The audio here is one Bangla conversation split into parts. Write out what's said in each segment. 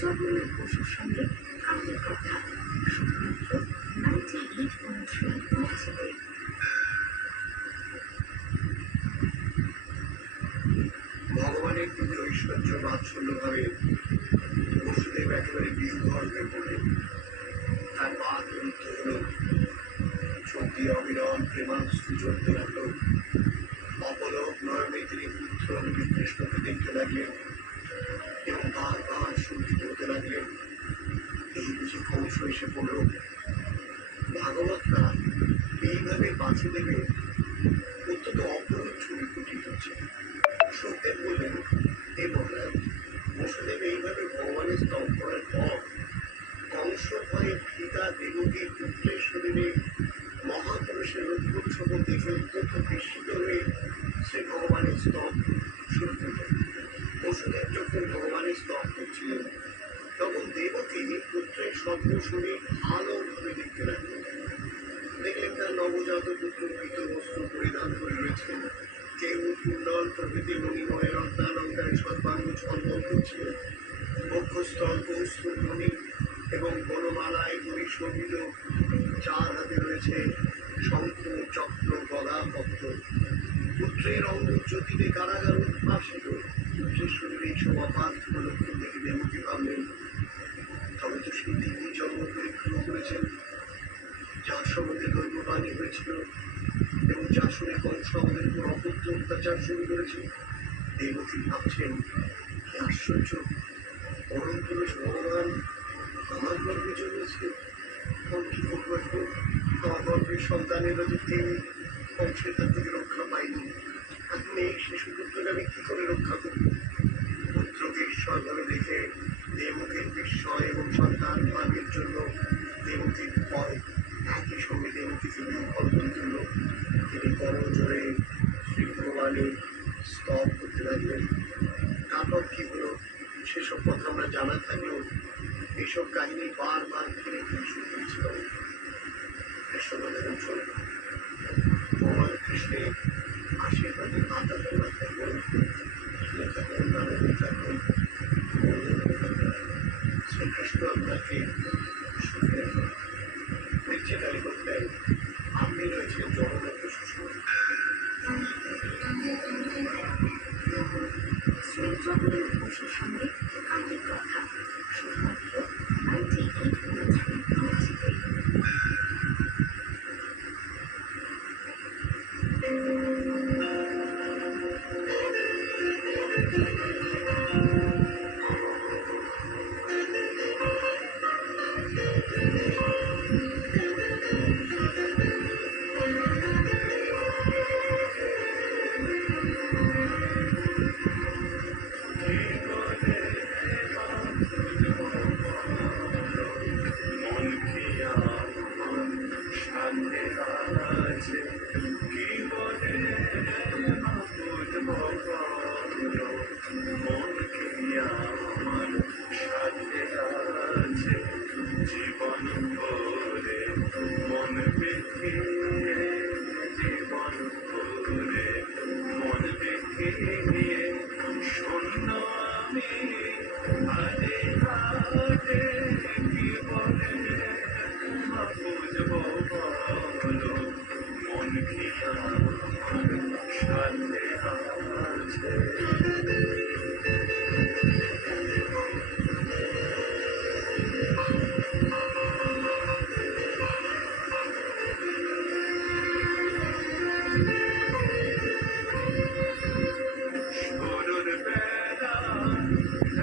জগন্নাথ বসুর সঙ্গে আমাদের কথা শুধুমাত্র 98.3 ম্যাচেতে। ভগবানের প্রতি ঐশ্বর্য বাৎসল্যভাবে বসুদেব একেবারে বিহ্বল হয়ে পড়লেন। তার বাক রুদ্ধ হল, চোখ দিয়ে অবিরল প্রেমাশ্রু জ্বলতে লাগলো। অপলক নয়নে তিনি পুত্র কৃষ্ণকে দেখতে লাগলেন এবং বারবার শুদ্ধিত হতে লাগলেন। এই বুঝি কংস এসে পড়ল। ভাগবতরা এইভাবে বাসুদেবের অত্যন্ত অপরূপ ছবি ফুটিয়ে তুলছে। সত্যেন বললেন, হে মহারাজ, বসুদেব এইভাবে ভগবানের স্তব করার পর কংস ভয়ে পিতা দেবকীর পুত্রের শরীরে মহাপুরুষের রূপোৎসব দেখে অত্যন্ত বিস্মিত হয়ে শ্রী ভগবানের স্তব শুরু করলেন। বসুদেব যখন ভগবানের স্তব করছিলেন তখন দেবকী পুত্রের সর্ব শরীর ভালোভাবে দেখতে লাগলেন। দেখলেন তার নবজাত পুত্র পীত বস্ত্র পরিধান করে রয়েছেন। কেউ কুণ্ডল প্রভৃতি মণিময়ের রত্নালঙ্কারে সর্বাঙ্গ ঝলমল করছিলেন। বক্ষস্থল কৌস্তুভ মণি এবং বনমালায় পরিশোভিত। চার হাতে রয়েছে শঙ্খ, চক্র, গদা, পত্র। পুত্রের অঙ্গ জ্যোতিতে কারাগার উদ্ভাসিত। পুত্রের শরীরে সব অপার্থিব লক্ষণ দেখে দেবকী ভাবলেন, তবে তো সেই তিনি জন্ম পরীক্ষণ করেছেন, যার সম্বন্ধে দৈববাণী হয়েছিল এবং যার শুনে কংস আমাদের উপর অকথ্য অত্যাচার শুরু করেছে। দেবকী ভাবছেন, কি আশ্চর্য, পরম পুরুষ ভগবান আমার গর্ভে জন্মেছে। কি করবো এখন? আমার গর্ভের সন্তানেরা যে কেউ কংসের হাত থেকে রক্ষা পায়নি, এখন এই শিশু পুত্রকে আমি কি করে রক্ষা করব? পুত্রকে ঈশ্বরভাবে দেখে দেবকীর বিস্ময় এবং সন্তান ভাবের জন্য দেবকীর ভয় একই সঙ্গে দেবকীকে বিহ্বল করে তুলল। তিনি করজোরে শ্রী ভগবানের স্তব করতে লাগলেন। তারপর কি হলো সেসব কথা আমরা জানা থাকলেও এইসব কাহিনী বারবার ফিরে ফিরে শুরু হয়েছিল। কৃষ্ণ বলেন, ভগবান কৃষ্ণের আশীর্বাদে আপনাদের মাথায় বলুন, শ্রীকৃষ্ণ আপনাকে সুখে মৃত্যুকালী করতেন। আপনি রয়েছেন জগন্নাথ সুষম। শ্রী জগন্নাথ বসুর সঙ্গে আমাদের কথা শুধুমাত্র 98.3 ম্যাচেতে। ওম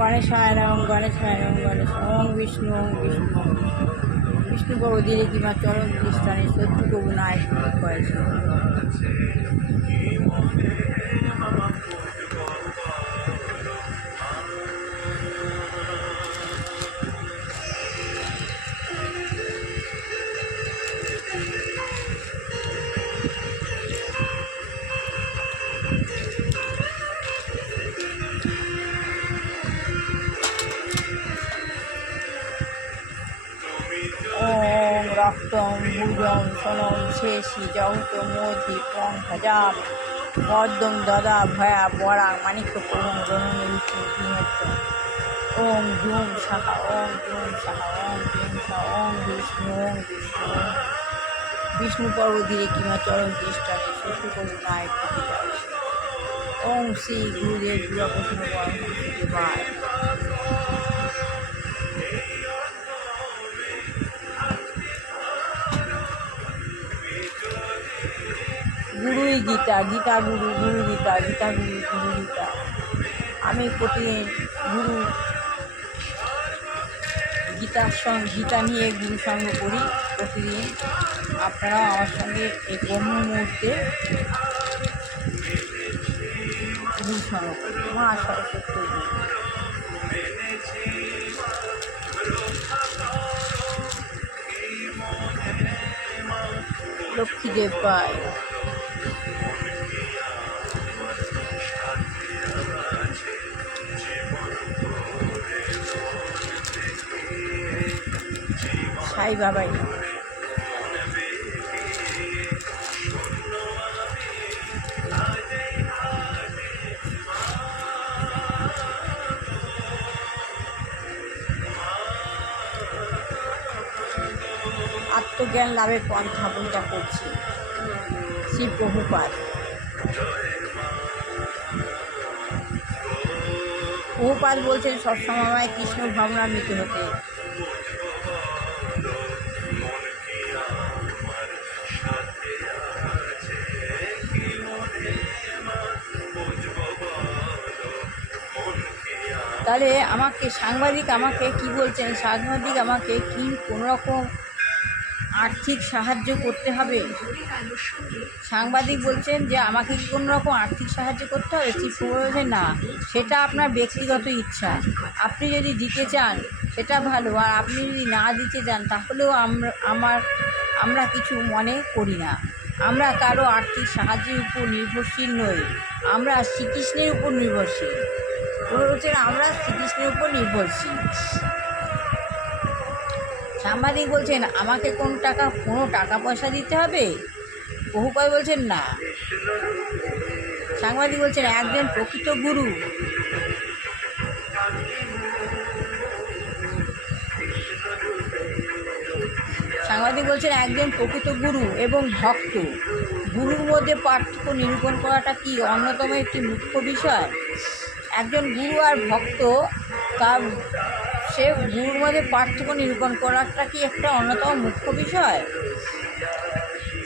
গণেশায় নমঃ গণেশায় নমঃ গণেশ ওম বিষ্ণু ওম বিষ্ণু ওম বিষ্ণু বিষ্ণুপ্রভু ধীরে কিংবা চরণ দৃষ্টানে শত্রু প্রভু নায় করেছে। ওম রক্তম ভুজম সোনম শেষি যৌত মোধি পং ভজাম পদ্মং দদা ভয়া বরাং মাণিক্য প্রভম রণনীতি বিনেত্র ওম জুম সাহা ওম জুম সাহা ওম জুম সাহা ওম বিষ্ণু ওম বিষ্ণু বিষ্ণু পর্বধীরে কিংবা চরণ দৃষ্টানে শত্রুপ্রভু নায়ক ওম শ্রী গুরুদেব দুর্গাপ্রসন্ন দেবায়। গুরুই গীতা, গীতা গুরু, গুরু গীতা, গীতা গুরু, গুরু গীতা। আমি প্রতিদিন গুরু গীতা নিয়ে গুরু সঙ্গ করি প্রতিদিন। আপনারাও আমার সঙ্গে এই ব্রহ্ম মুহূর্তে গুরু সঙ্গ করি। মা সরস্বতী লক্ষ্মীদেব পায়। সাই বাবাই আত্মজ্ঞান লাভের পন্থা বইটা করছি শ্রী প্রভুপাদ। প্রভুপাদ বলছেন সবসময় কৃষ্ণ ভাবনামৃত হতে। তাহলে সাংবাদিক আমাকে কি বলছেন? সাংবাদিক আমাকে কি কোনোরকম আর্থিক সাহায্য করতে হবে? সাংবাদিক বলছেন যে আমাকে কি কোনো রকম আর্থিক সাহায্য করতে হবে? ঠিক বলছেন না, সেটা আপনার ব্যক্তিগত ইচ্ছা। আপনি যদি দিতে চান সেটা ভালো, আর আপনি যদি না দিতে চান তাহলেও আমরা কিছু মনে করি না। আমরা কারো আর্থিক সাহায্যের উপর নির্ভরশীল নই, আমরা শ্রীকৃষ্ণের উপর নির্ভরশীল। বলছেন আমরা শ্রীকৃষ্ণের উপর নির্ভরশীল। সাংবাদিক বলছেন আমাকে কোনো টাকা পয়সা দিতে হবে? প্রভুপাদ বলছেন না। সাংবাদিক বলছেন একজন প্রকৃত গুরু এবং ভক্ত, গুরুর মধ্যে পার্থক্য নিরূপণ করাটা কি অন্যতম একটি মুখ্য বিষয়? একজন গুরু আর ভক্ত, সে গুরুর মধ্যে পার্থক্য নিরূপণ করাটা কি একটা অন্যতম মুখ্য বিষয়?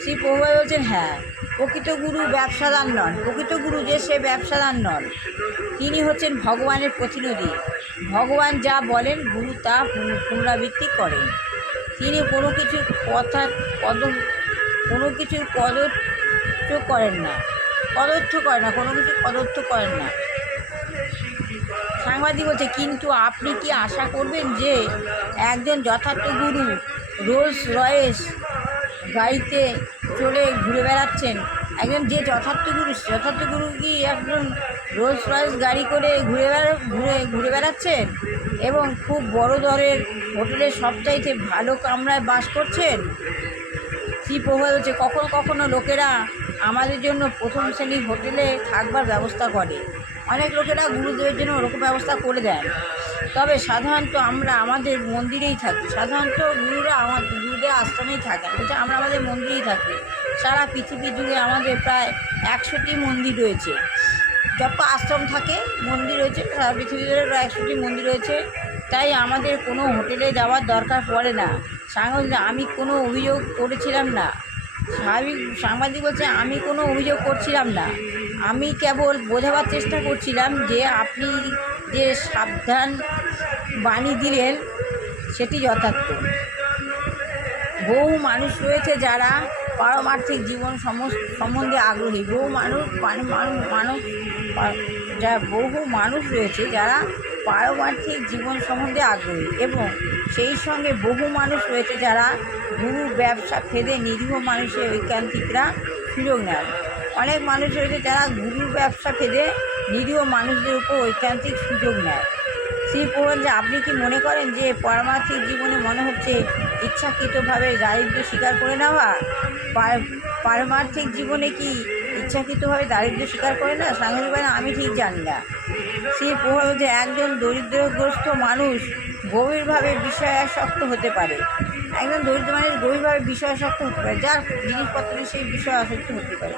শ্রী প্রভুপাদ বলছেন হ্যাঁ, প্রকৃত গুরু ব্যবসাদার নন। প্রকৃত গুরু যে সে ব্যবসাদার নন, তিনি হচ্ছেন ভগবানের প্রতিনিধি। ভগবান যা বলেন গুরু তা পুনরাবৃত্তি করেন। তিনি কোনো কিছুর কদর্থ করেন না, সাংবাদিক বলছে কিন্তু আপনি কি আশা করবেন যে একজন যথার্থ গুরু রোলস রয়েস গাড়িতে চড়ে ঘুরে বেড়াচ্ছেন? একজন যে যথার্থ গুরু কি একজন রোলস রয়েস গাড়ি করে ঘুরে বেড়াচ্ছেন এবং খুব বড় দরের হোটেলের সবচাইতে ভালো কামরায় বাস করছেন। কী প্রভাব হচ্ছে, কখনো কখনো লোকেরা আমাদের জন্য প্রথম শ্রেণীর হোটেলে থাকবার ব্যবস্থা করে। অনেক লোকেরা গুরুদেবের জন্য ওরকম ব্যবস্থা করে দেন। তবে সাধারণত আমরা আমাদের মন্দিরেই থাকি। সাধারণত গুরুদের আশ্রমেই থাকেন, বলছে আমরা আমাদের মন্দিরেই থাকি। সারা পৃথিবী জুড়ে আমাদের প্রায় 100টি মন্দির রয়েছে। যত আশ্রম থাকে মন্দির রয়েছে, সারা পৃথিবী জুড়ে প্রায় 100টি মন্দির রয়েছে। তাই আমাদের কোনো হোটেলে যাওয়ার দরকার পড়ে না। আমি কোনো অভিযোগ করেছিলাম না। সাংবাদিক বলছে আমি কোনো অভিযোগ করছিলাম না, আমি কেবল বোঝাবার চেষ্টা করছিলাম যে আপনি যে সাবধান বাণী দিলেন সেটি যথার্থ। বহু মানুষ রয়েছে যারা পারমার্থিক জীবন সম্বন্ধে আগ্রহী। বহু মানুষ রয়েছে যারা পারমার্থিক জীবন সম্বন্ধে আগ্রহী এবং সেই সঙ্গে বহু মানুষ রয়েছে যারা গুরু ব্যবসা ফেদে নিরীহ মানুষের ঐকান্তিকরা সুযোগ নেন। অনেক মানুষ রয়েছে যারা গুরুর ব্যবসা ফেদে নিরীহ মানুষদের উপর ঐকান্তিক সুযোগ নেয়। শ্রী প্রধান, যে আপনি কি মনে করেন যে পারমার্থিক জীবনে মনে হচ্ছে ইচ্ছাকৃতভাবে দারিদ্র্য স্বীকার করে নেওয়া? পারমার্থিক জীবনে কি ইচ্ছাকৃতভাবে দারিদ্র্য স্বীকার করে না? সাংবাদিক বলেন আমি ঠিক জানি না। শ্রী প্রভাব, যে একজন দরিদ্রগ্রস্ত মানুষ গভীরভাবে বিষয়াসক্ত হতে পারে। একজন দরিদ্র মানুষ গভীরভাবে বিষয়াসক্ত হতে পারে, যার জিনিসপত্রের সেই বিষয় আসক্ত হতে পারে।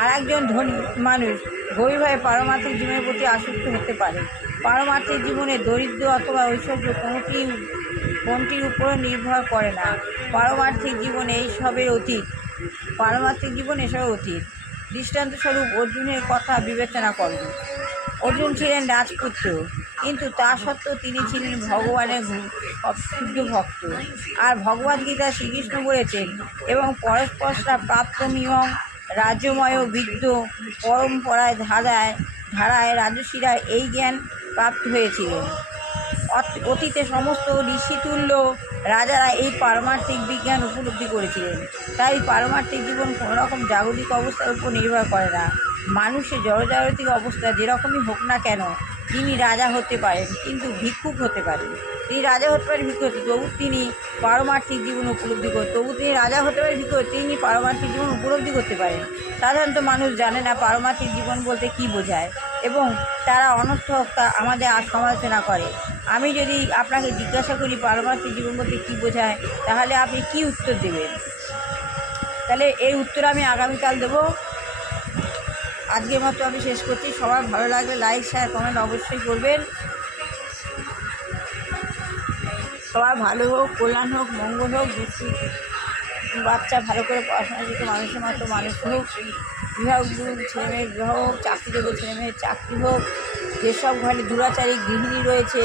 আর একজন ধনী মানুষ গভীরভাবে পারমার্থিক জীবনের প্রতি আসক্ত হতে পারে। পারমার্থিক জীবনে দরিদ্র অথবা ঐশ্বর্য কোনটির উপরে নির্ভর করে না। পারমার্থিক জীবনে এইসবের অতীত। দৃষ্টান্তস্বরূপ অর্জুনের কথা বিবেচনা করুন। অর্জুন ছিলেন রাজপুত্র, কিন্তু তা সত্ত্বেও তিনি ছিলেন ভগবানের শুদ্ধ ভক্ত। আর ভগবদ্গীতা শ্রীকৃষ্ণ বলেছেন, এবং পরস্পররা প্রাপ্তমিয়ং রাজ্যময় বিদ্য পরম্পরায় ধারায় রাজসীরা এই জ্ঞান প্রাপ্ত হয়েছিলেন। অতীতে সমস্ত ঋষিতুল্য রাজারা এই পারমার্থিক বিজ্ঞান উপলব্ধি করেছিলেন। তাই পারমার্থিক জীবন কোনোরকম জাগতিক অবস্থার উপর নির্ভর করে না। মানুষের জড়জাগতিক অবস্থা যেরকমই হোক না কেন, তিনি রাজা হতে পারেন কিন্তু ভিক্ষুক হতে পারেন। তিনি রাজা হতে পারেন ভিক্ষুক, তবু তিনি পারমার্থিক জীবন উপলব্ধি তিনি রাজা হতে পারেন ভিক্ষুক, তিনি পারমার্থিক জীবন উপলব্ধি করতে পারেন। সাধারণত মানুষ জানে না পারমার্থিক জীবন বলতে কী বোঝায় এবং তারা অনর্থক আমাদের সমালোচনা করে। আমি যদি আপনাকে জিজ্ঞাসা করি পারমার্থিক জীবন বলতে কী বোঝায়, তাহলে আপনি কী উত্তর দেবেন? তাহলে এই উত্তর আমি আগামীকাল দেবো। আজকের মতো আমি শেষ করছি। সবার ভালো লাগলে লাইক, শেয়ার, কমেন্ট অবশ্যই করবেন। সবার ভালো হোক, কল্যাণ হোক, মঙ্গল হোক, দুঃখী বাচ্চা ভালো করে পড়াশোনা শিখে মানুষের মতো মানুষ হোক, বিবাহযোগ্য ছেলেমেয়ের বিবাহ হোক, চাকরিযোগ্য ছেলেমেয়ের চাকরি হোক। যেসব ঘরে দুরাচারী গৃহিণী রয়েছে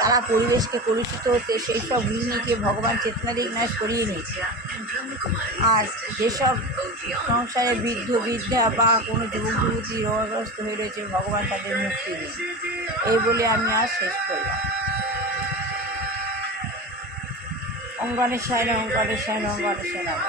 তারা পরিবেশকে কলুষিত হতে সেই সব গৃহিণীকে ভগবান চেতনা দিগ্নাশ করিয়ে নিয়েছে। আর যেসব সংসারে বৃদ্ধা বা কোনো যুবক যুবতী রোগগ্রস্ত হয়ে রয়েছে, ভগবান তাদের মুক্তি দিন। এই বলে আমি আর শেষ করলাম। ওম গণেশায় নমঃ, ওম গণেশায় নমঃ, ওম গণেশায় নমঃ।